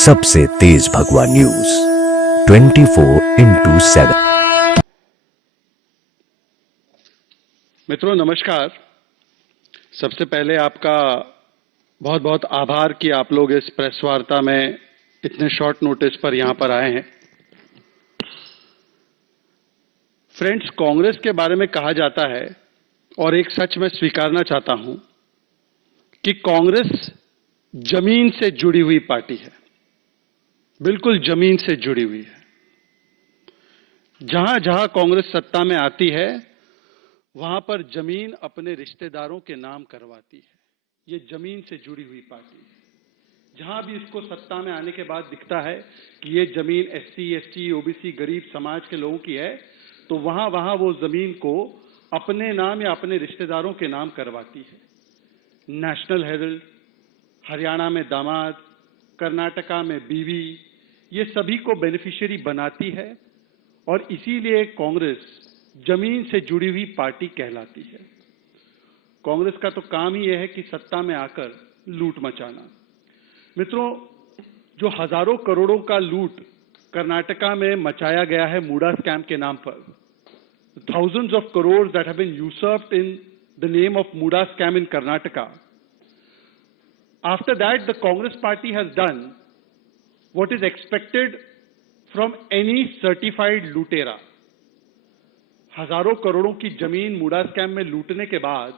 सबसे तेज भगवा news 24x7। मित्रों नमस्कार। सबसे पहले आपका बहुत बहुत आभार कि आप लोग इस प्रेस वार्ता में इतने शॉर्ट नोटिस पर यहां पर आए हैं। फ्रेंड्स, कांग्रेस के बारे में कहा जाता है और एक सच मैं स्वीकारना चाहता हूं कि कांग्रेस जमीन से जुड़ी हुई पार्टी है, बिल्कुल जमीन से जुड़ी हुई है। जहां जहां कांग्रेस सत्ता में आती है वहां पर जमीन अपने रिश्तेदारों के नाम करवाती है। ये जमीन से जुड़ी हुई पार्टी है। जहां भी इसको सत्ता में आने के बाद दिखता है कि ये जमीन एससी, एसटी, ओबीसी, गरीब समाज के लोगों की है, तो वहां वहां वो जमीन को अपने नाम या अपने रिश्तेदारों के नाम करवाती है। नेशनल हेराल्ड, हरियाणा में दामाद, कर्नाटका में बीवी, ये सभी को बेनिफिशियरी बनाती है और इसीलिए कांग्रेस जमीन से जुड़ी हुई पार्टी कहलाती है। कांग्रेस का तो काम ही यह है कि सत्ता में आकर लूट मचाना। मित्रों, जो हजारों करोड़ों का लूट कर्नाटका में मचाया गया है मूडा स्कैम के नाम पर, thousands of crores that have been usurped in the name of Muda scam in Karnataka. After that, the Congress party has done what is expected from any certified लुटेरा। हजारों करोड़ों की जमीन मूडा स्कैम में लूटने के बाद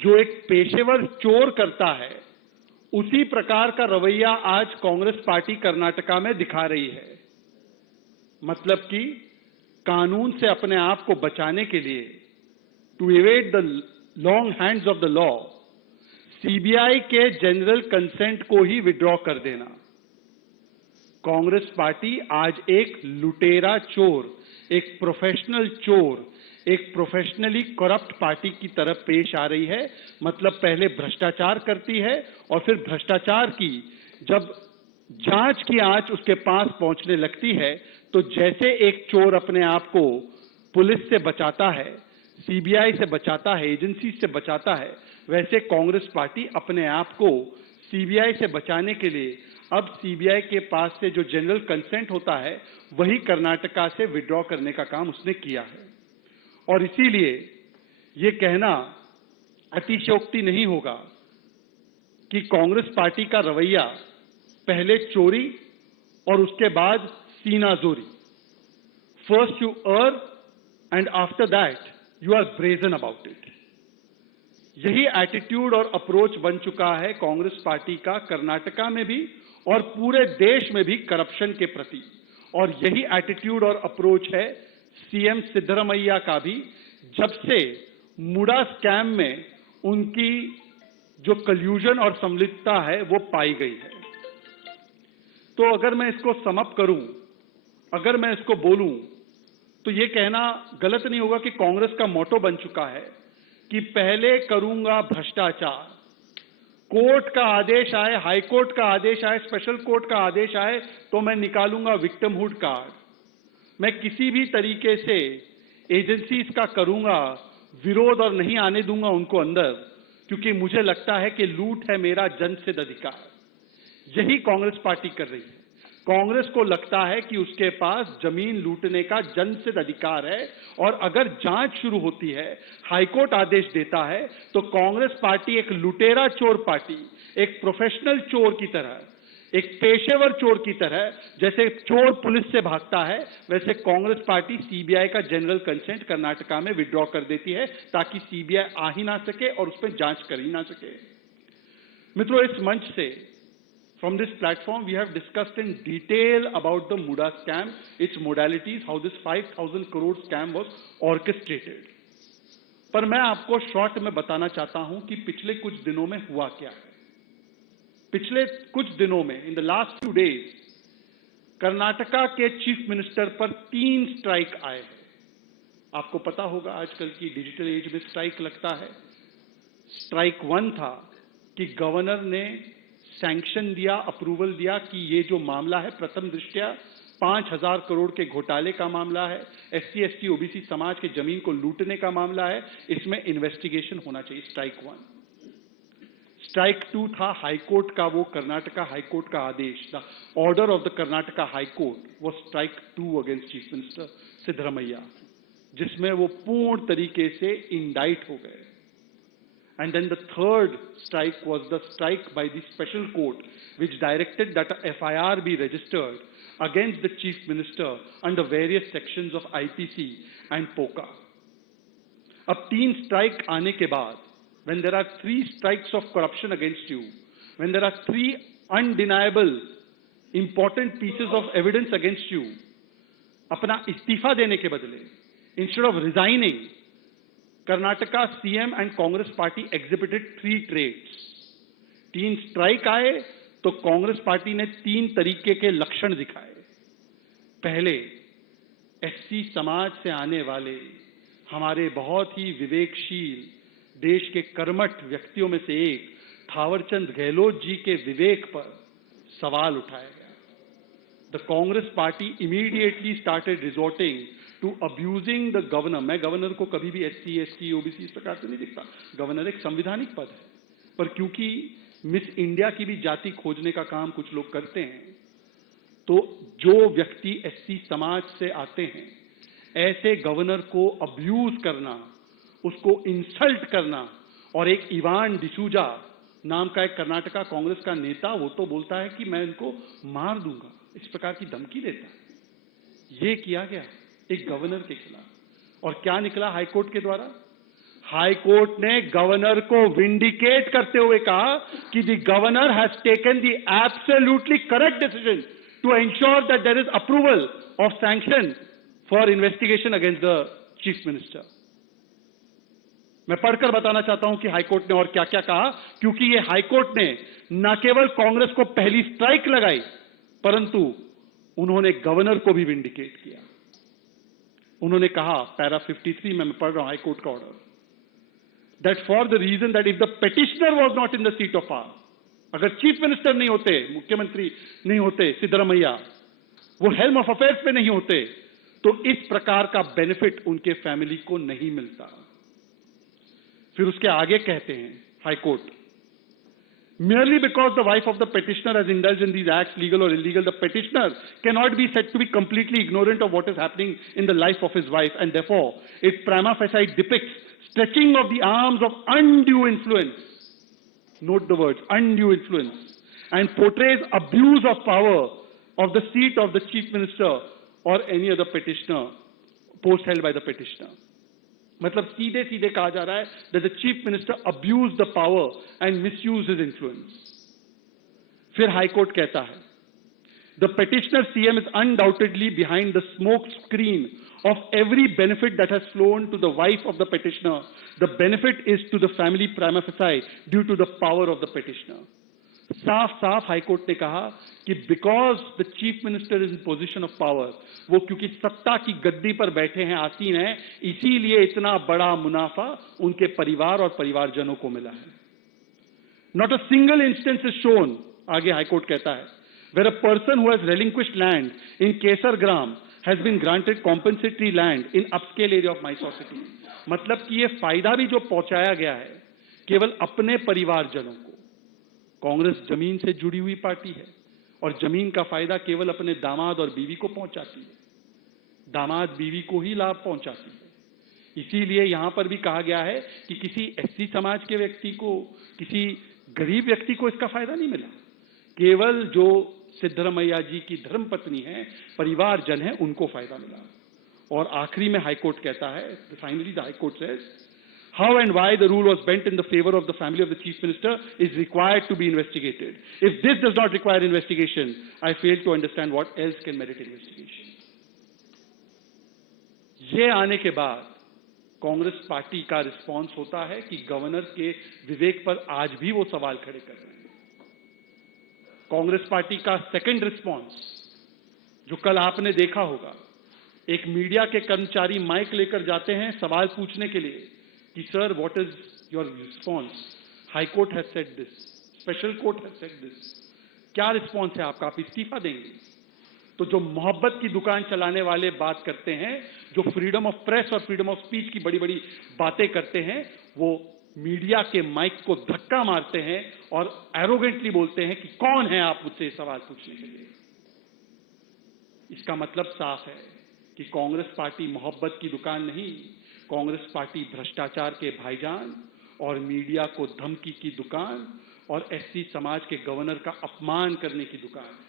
जो एक पेशेवर चोर करता है, उसी प्रकार का रवैया आज कांग्रेस पार्टी कर्नाटका में दिखा रही है। मतलब कि कानून से अपने आप को बचाने के लिए, to avoid the long hands of the law, CBI के जनरल कंसेंट को ही विड्रॉ कर देना। कांग्रेस पार्टी आज एक लुटेरा चोर, एक प्रोफेशनल चोर, एक प्रोफेशनली करप्ट पार्टी की तरफ पेश आ रही है। मतलब पहले भ्रष्टाचार करती है और फिर भ्रष्टाचार की जब जांच की आंच उसके पास पहुंचने लगती है, तो जैसे एक चोर अपने आप को पुलिस से बचाता है, सीबीआई से बचाता है, एजेंसी से बचाता है, वैसे कांग्रेस पार्टी अपने आप को सीबीआई से बचाने के लिए अब सीबीआई के पास से जो जनरल कंसेंट होता है वही कर्नाटका से विड्रॉ करने का काम उसने किया है। और इसीलिए यह कहना अतिशयोक्ति नहीं होगा कि कांग्रेस पार्टी का रवैया पहले चोरी और उसके बाद सीनाजोरी, first you earn and after that you are brazen about it, यही एटीट्यूड और अप्रोच बन चुका है कांग्रेस पार्टी का कर्नाटका में भी और पूरे देश में भी करप्शन के प्रति। और यही एटीट्यूड और अप्रोच है सीएम सिद्धरामैया का भी, जब से मूडा स्कैम में उनकी जो कल्यूजन और संलिप्तता है वो पाई गई है। तो अगर मैं इसको समअप करूं, अगर मैं इसको बोलूं, तो ये कहना गलत नहीं होगा कि कांग्रेस का मोटो बन चुका है कि पहले करूंगा भ्रष्टाचार, कोर्ट का आदेश आए, हाई कोर्ट का आदेश आए, स्पेशल कोर्ट का आदेश आए, तो मैं निकालूंगा विक्टिमहुड कार्ड। मैं किसी भी तरीके से एजेंसीज का करूंगा विरोध और नहीं आने दूंगा उनको अंदर, क्योंकि मुझे लगता है कि लूट है मेरा जनसिद्ध अधिकार। यही कांग्रेस पार्टी कर रही है। कांग्रेस को लगता है कि उसके पास जमीन लूटने का जनसिद्ध अधिकार है और अगर जांच शुरू होती है, हाईकोर्ट आदेश देता है, तो कांग्रेस पार्टी एक लुटेरा चोर पार्टी, एक प्रोफेशनल चोर की तरह, एक पेशेवर चोर की तरह, जैसे चोर पुलिस से भागता है, वैसे कांग्रेस पार्टी सीबीआई का जनरल कंसेंट कर्नाटका में विड्रॉ कर देती है ताकि सीबीआई आ ही ना सके और उस पर जांच कर ही ना सके। मित्रों, इस मंच से, from this platform, we have discussed in detail about the Muda scam, its modalities, how this 5,000 crore scam was orchestrated. पर मैं आपको शॉर्ट में बताना चाहता हूं कि पिछले कुछ दिनों में हुआ क्या है। पिछले कुछ दिनों में, in the last few days, Karnataka के चीफ मिनिस्टर पर 3 स्ट्राइक आए हैं। आपको पता होगा आजकल की डिजिटल एज में स्ट्राइक लगता है। स्ट्राइक 1 था कि गवर्नर ने सैंक्शन दिया, अप्रूवल दिया कि ये जो मामला है प्रथम दृष्टया 5,000 करोड़ के घोटाले का मामला है, एससी, एसटी, ओबीसी समाज के जमीन को लूटने का मामला है, इसमें इन्वेस्टिगेशन होना चाहिए। स्ट्राइक 1। स्ट्राइक 2 था हाईकोर्ट का, वो कर्नाटका हाईकोर्ट का आदेश, the order of the Karnataka high court वो strike 2 against chief minister Siddaramaiah, जिसमें वो पूर्ण तरीके से इंडाइट हो गए। And then the third strike was the strike by the special court, which directed that a FIR be registered against the chief minister under various sections of IPC and POCA. अब 3 strike आने के बाद, when there are 3 strikes of corruption against you, when there are 3 undeniable important pieces of evidence against you, अपना इस्तीफा देने के बदले, instead of resigning, Karnataka CM and Congress party exhibited 3 traits. 3 strike आए तो कांग्रेस पार्टी ने 3 तरीके के लक्षण दिखाए। पहले, एससी समाज से आने वाले हमारे बहुत ही विवेकशील देश के कर्मठ व्यक्तियों में से एक थावरचंद गहलोत जी के विवेक पर सवाल उठाया गया। The Congress party immediately started resorting to abusing the governor. मैं गवर्नर को कभी भी एससी, एसटी, ओबीसी इस प्रकार से नहीं दिखता। गवर्नर एक संविधानिक पद है, पर क्योंकि मिस इंडिया की भी जाति खोजने का काम कुछ लोग करते हैं, तो जो व्यक्ति एससी समाज से आते हैं, ऐसे गवर्नर को अब्यूज करना, उसको इंसल्ट करना, और एक इवान डिसूजा नाम का एक कर्नाटका कांग्रेस का नेता, वो तो बोलता है कि मैं इनको मार दूंगा, इस प्रकार की धमकी देता है। ये किया गया एक गवर्नर के खिलाफ, और क्या निकला हाईकोर्ट के द्वारा? हाईकोर्ट ने गवर्नर को विंडिकेट करते हुए कहा कि the governor has taken the absolutely correct decision to ensure that there is approval of sanction for investigation against the chief minister. मैं पढ़कर बताना चाहता हूं कि हाईकोर्ट ने और क्या क्या कहा, क्योंकि ये हाईकोर्ट ने न केवल कांग्रेस को पहली स्ट्राइक लगाई, परंतु उन्होंने गवर्नर को भी विंडिकेट किया। उन्होंने कहा, पैरा 53 में मैं पढ़ रहा हूं हाईकोर्ट का order, that for the reason that if the petitioner was not in the seat of power, अगर चीफ मिनिस्टर नहीं होते, मुख्यमंत्री नहीं होते सिद्धरमैया, वो हेल्म ऑफ अफेयर्स पे नहीं होते, तो इस प्रकार का बेनिफिट उनके फैमिली को नहीं मिलता। फिर उसके आगे कहते हैं high court, merely because the wife of the petitioner has indulged in these acts, legal or illegal, the petitioner cannot be said to be completely ignorant of what is happening in the life of his wife, and therefore it prima facie depicts stretching of the arms of undue influence, note the words, undue influence, and portrays abuse of power of the seat of the chief minister or any other petitioner, post held by the petitioner. मतलब सीधे सीधे कहा जा रहा है that the chief minister abused the power and misused his influence. फिर high court कहता है, the petitioner CM is undoubtedly behind the smoke screen of every benefit that has flown to the wife of the petitioner. The benefit is to the family prima facie due to the power of the petitioner. साफ साफ high court ने कहा कि because the chief minister is in position of power, वो क्योंकि सत्ता की गद्दी पर बैठे हैं, आसीन हैं, इसीलिए इतना बड़ा मुनाफा उनके परिवार और परिवारजनों को मिला है। Not a single instance is shown, आगे हाईकोर्ट कहता है, where a person who has relinquished land in Kesaragram has been granted compensatory land in upscale area of Mysore city. मतलब कि ये फायदा भी जो पहुंचाया गया है केवल अपने परिवारजनों को। कांग्रेस जमीन से जुड़ी हुई पार्टी है और जमीन का फायदा केवल अपने दामाद और बीवी को पहुंचाती है, दामाद बीवी को ही लाभ पहुंचाती है। इसीलिए यहां पर भी कहा गया है कि किसी एससी समाज के व्यक्ति को, किसी गरीब व्यक्ति को इसका फायदा नहीं मिला, केवल जो सिद्धरमैया जी की धर्मपत्नी है, परिवारजन है, उनको फायदा मिला। और आखिरी में हाईकोर्ट कहता है, finally the high court says, how and why the rule was bent in the favor of the family of the chief minister is required to be investigated. If this does not require investigation, I fail to understand what else can merit investigation. ये आने के बाद Congress party का response होता है कि governor के विवेक पर आज भी वो सवाल खड़े कर रहे हैं। कांग्रेस पार्टी का सेकंड रिस्पांस, जो कल आपने देखा होगा, एक मीडिया के कर्मचारी माइक लेकर जाते हैं सवाल पूछने के लिए कि sir what is your response, high court has said this, special court has said this, क्या रिस्पॉन्स है आपका, आप इस्तीफा देंगे? तो जो मोहब्बत की दुकान चलाने वाले बात करते हैं, जो फ्रीडम ऑफ प्रेस और फ्रीडम ऑफ स्पीच की बड़ी बड़ी बातें करते हैं, वो मीडिया के माइक को धक्का मारते हैं और एरोगेंटली बोलते हैं कि कौन है आप मुझसे सवाल पूछने के लिए। इसका मतलब साफ है कि कांग्रेस पार्टी मोहब्बत की दुकान नहीं, कांग्रेस पार्टी भ्रष्टाचार के भाईजान और मीडिया को धमकी की दुकान और एससी समाज के गवर्नर का अपमान करने की दुकान है।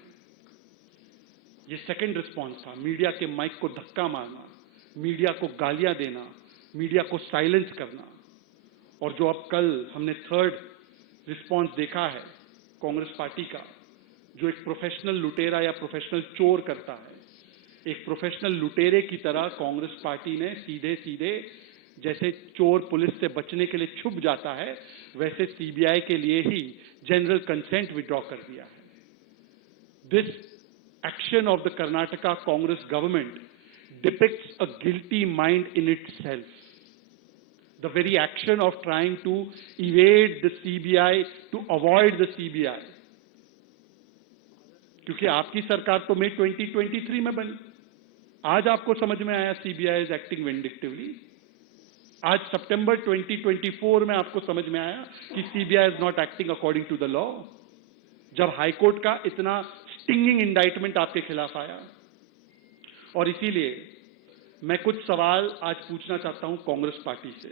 ये सेकंड रिस्पॉन्स था, मीडिया के माइक को धक्का मारना, मीडिया को गालियां देना, मीडिया को साइलेंस करना। और जो अब कल हमने थर्ड रिस्पॉन्स देखा है कांग्रेस पार्टी का, जो एक प्रोफेशनल लुटेरा या प्रोफेशनल चोर करता है, एक प्रोफेशनल लुटेरे की तरह कांग्रेस पार्टी ने सीधे सीधे जैसे चोर पुलिस से बचने के लिए छुप जाता है, वैसे सीबीआई के लिए ही जनरल कंसेंट विड्रॉ कर दिया है। This action of the Karnataka Congress government depicts a guilty mind in itself. The very action of trying to evade the CBI, to avoid the CBI. क्योंकि आपकी सरकार तो मई 2023 में बनी, आज आपको समझ में आया सीबीआई इज एक्टिंग विंडिक्टिवली। आज सितंबर 2024 में आपको समझ में आया कि CBI is not acting according to the law, जब हाईकोर्ट का इतना स्टिंगिंग इंडाइटमेंट आपके खिलाफ आया। और इसीलिए मैं कुछ सवाल आज पूछना चाहता हूं कांग्रेस पार्टी से,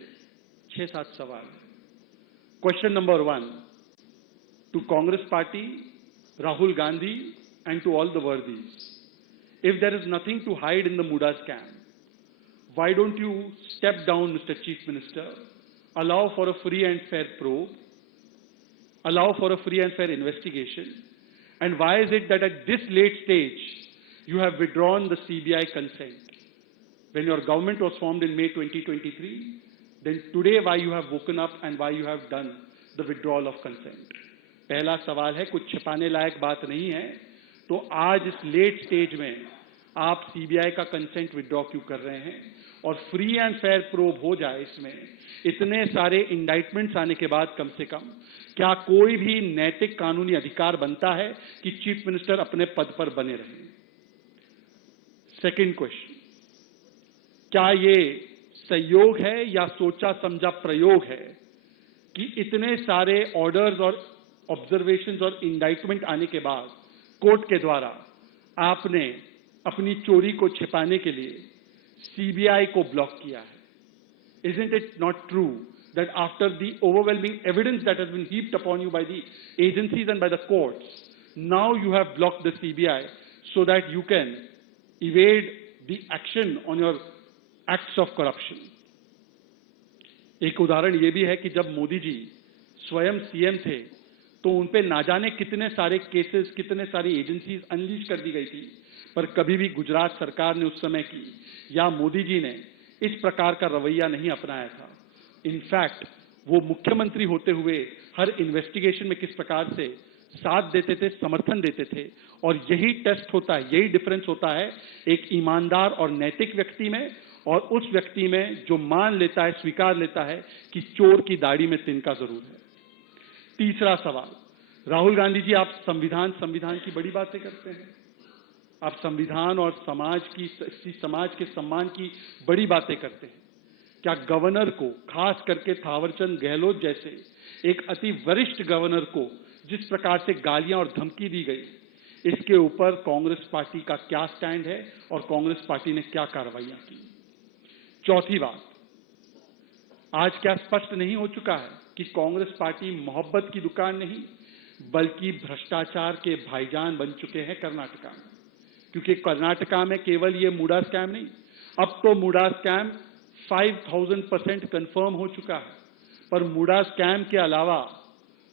6-7 सवाल। Question number 1 to Congress party, Rahul Gandhi and to all the worthies, if there is nothing to hide in the MUDA scam, why don't you step down mister chief minister, allow for a free and fair probe, allow for a free and fair investigation, and why is it that at this late stage you have withdrawn the CBI consent? When your government was formed in May 2023, then today why you have woken up and why you have done the withdrawal of consent? पहला सवाल है, कुछ छिपाने लायक बात नहीं है, तो आज इस लेट स्टेज में आप सीबीआई का कंसेंट विड्रॉ क्यों कर रहे हैं? और फ्री एंड फेयर प्रोब हो जाए, इसमें इतने सारे इंडाइटमेंट्स आने के बाद कम से कम क्या कोई भी नैतिक कानूनी अधिकार बनता है कि चीफ मिनिस्टर अपने पद पर बने रहें? सेकंड क्वेश्चन, क्या ये संयोग है या सोचा समझा प्रयोग है कि इतने सारे ऑर्डर्स और ऑब्जर्वेशंस और इंडाइटमेंट आने के बाद कोर्ट के द्वारा आपने अपनी चोरी को छिपाने के लिए सीबीआई को ब्लॉक किया है? Isn't it not true that after the overwhelming evidence that has been heaped upon you by the agencies and by the courts, now you have blocked the CBI so that you can evade the action on your acts of corruption? एक उदाहरण ये भी है कि जब मोदी जी स्वयं CM थे तो उन पे ना जाने कितने सारे केसेस, कितने सारी एजेंसीज अनलीश कर दी गई थी, पर कभी भी गुजरात सरकार ने उस समय की या मोदी जी ने इस प्रकार का रवैया नहीं अपनाया था। इनफैक्ट वो मुख्यमंत्री होते हुए हर इन्वेस्टिगेशन में किस प्रकार से साथ देते थे, समर्थन देते थे। और यही टेस्ट होता है, यही डिफरेंस होता है एक ईमानदार और नैतिक व्यक्ति में और उस व्यक्ति में जो मान लेता है, स्वीकार लेता है कि चोर की दाढ़ी में तिनका जरूर है। तीसरा सवाल, राहुल गांधी जी, आप संविधान की बड़ी बातें करते हैं, आप संविधान और समाज के सम्मान की बड़ी बातें करते हैं। क्या गवर्नर को, खास करके थावरचंद गहलोत जैसे एक अति वरिष्ठ गवर्नर को जिस प्रकार से गालियां और धमकी दी गई, इसके ऊपर कांग्रेस पार्टी का क्या स्टैंड है और कांग्रेस पार्टी ने क्या कार्रवाइयां की? चौथी बात, आज क्या स्पष्ट नहीं हो चुका है कि कांग्रेस पार्टी मोहब्बत की दुकान नहीं बल्कि भ्रष्टाचार के भाईजान बन चुके हैं कर्नाटका में? क्योंकि कर्नाटका में केवल ये मुडा स्कैम नहीं, अब तो मुडा स्कैम 5000% कंफर्म हो चुका है। पर मुडा स्कैम के अलावा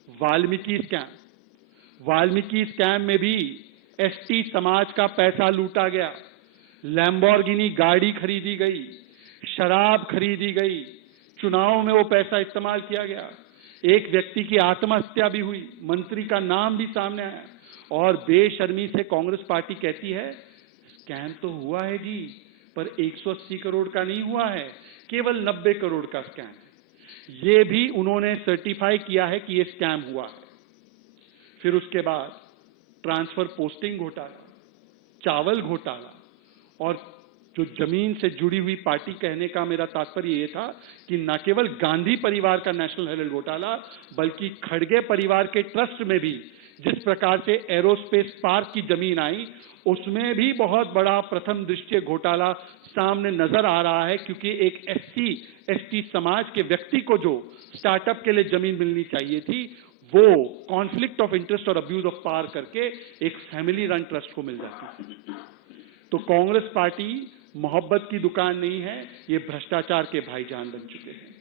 वाल्मीकि स्कैम में भी एसटी समाज का पैसा लूटा गया, लैम्बोर्गिनी गाड़ी खरीदी गई, शराब खरीदी गई, चुनाव में वो पैसा इस्तेमाल किया गया, एक व्यक्ति की आत्महत्या भी हुई, मंत्री का नाम भी सामने आया। और बेशर्मी से कांग्रेस पार्टी कहती है स्कैम तो हुआ है जी, पर 180 करोड़ का नहीं हुआ है, केवल 90 करोड़ का स्कैम है। ये भी उन्होंने सर्टिफाई किया है कि ये स्कैम हुआ है। फिर उसके बाद ट्रांसफर पोस्टिंग घोटाला, चावल घोटाला और जो जमीन से जुड़ी हुई पार्टी कहने का मेरा तात्पर्य ये था कि न केवल गांधी परिवार का नेशनल हेराल्ड घोटाला, बल्कि खड़गे परिवार के ट्रस्ट में भी जिस प्रकार से एरोस्पेस पार्क की जमीन आई, उसमें भी बहुत बड़ा प्रथम दृष्टया घोटाला सामने नजर आ रहा है, क्योंकि एक SC ST समाज के व्यक्ति को जो स्टार्टअप के लिए जमीन मिलनी चाहिए थी, वो कॉन्फ्लिक्ट ऑफ इंटरेस्ट और अब्यूज ऑफ पावर करके एक फैमिली रन ट्रस्ट को मिल जाती है। तो कांग्रेस पार्टी मोहब्बत की दुकान नहीं है, ये भ्रष्टाचार के भाईजान बन चुके हैं।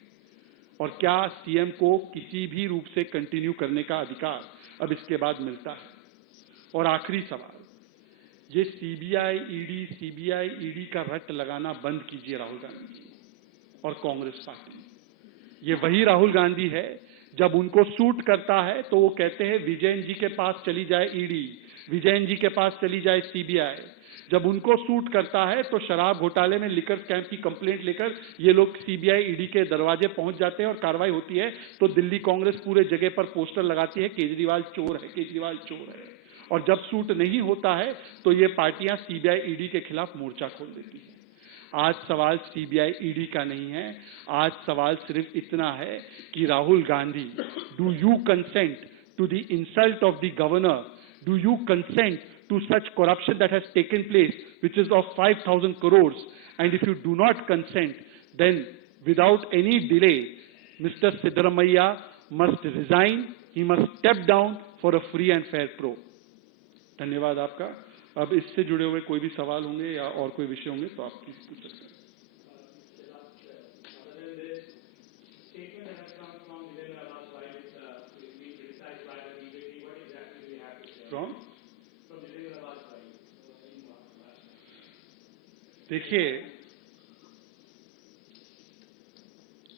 और क्या CM को किसी भी रूप से कंटिन्यू करने का अधिकार अब इसके बाद मिलता है? और आखिरी सवाल, ये CBI ED का रट लगाना बंद कीजिए राहुल गांधी और कांग्रेस पार्टी। ये वही राहुल गांधी है, जब उनको सूट करता है तो वो कहते हैं विजयन जी के पास चली जाए ED, विजयन जी के पास चली जाए CBI। जब उनको सूट करता है तो शराब घोटाले में लिकर स्कैम की कंप्लेंट लेकर ये लोग CBI ED के दरवाजे पहुंच जाते हैं और कार्रवाई होती है तो दिल्ली कांग्रेस पूरे जगह पर पोस्टर लगाती है, केजरीवाल चोर है, केजरीवाल चोर है। और जब सूट नहीं होता है तो ये पार्टियां CBI ED के खिलाफ मोर्चा खोल देती है। आज सवाल CBI ED का नहीं है, आज सवाल सिर्फ इतना है कि Rahul Gandhi, do you consent to the insult of the governor? Do you consent to such corruption that has taken place, which is of 5,000 crores? And if you do not consent, then without any delay, Mr. Siddaramaiah must resign. He must step down for a free and fair probe. धन्यवाद आपका। अब इससे जुड़े हुए कोई भी सवाल होंगे या और कोई विषय होंगे तो आप प्लीज पूछ सकते हैं। देखिए,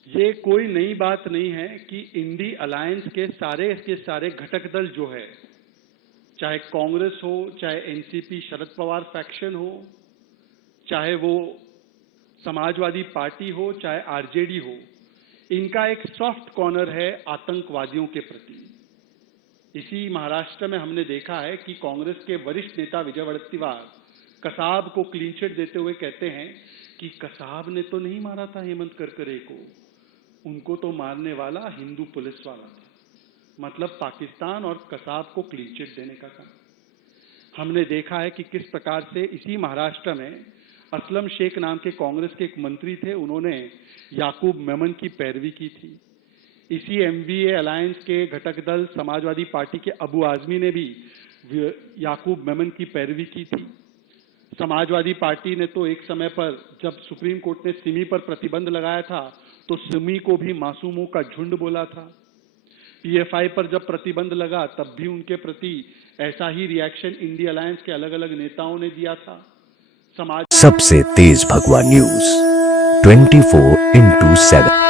ये कोई नई बात नहीं है कि इंडी अलायंस के सारे घटक दल जो है, चाहे कांग्रेस हो, चाहे एनसीपी शरद पवार फैक्शन हो, चाहे वो समाजवादी पार्टी हो, चाहे आरजेडी हो, इनका एक सॉफ्ट कॉर्नर है आतंकवादियों के प्रति। इसी महाराष्ट्र में हमने देखा है कि कांग्रेस के वरिष्ठ नेता विजय वडेट्टीवार कसाब को क्लीन चिट देते हुए कहते हैं कि कसाब ने तो नहीं मारा था हेमंत करकरे को, उनको तो मारने वाला हिंदू पुलिस वाला था। मतलब पाकिस्तान और कसाब को क्लीन चिट देने का काम। हमने देखा है कि किस प्रकार से इसी महाराष्ट्र में असलम शेख नाम के कांग्रेस के एक मंत्री थे, उन्होंने याकूब मेमन की पैरवी की थी। इसी MVA अलायंस के घटक दल समाजवादी पार्टी के अबू आजमी ने भी याकूब मेमन की पैरवी की थी। समाजवादी पार्टी ने तो एक समय पर जब सुप्रीम कोर्ट ने सिमी पर प्रतिबंध लगाया था तो सिमी को भी मासूमों का झुंड बोला था। PFI पर जब प्रतिबंध लगा तब भी उनके प्रति ऐसा ही रिएक्शन इंडिया अलायंस के अलग अलग नेताओं ने दिया था। सबसे तेज भगवा न्यूज 24/7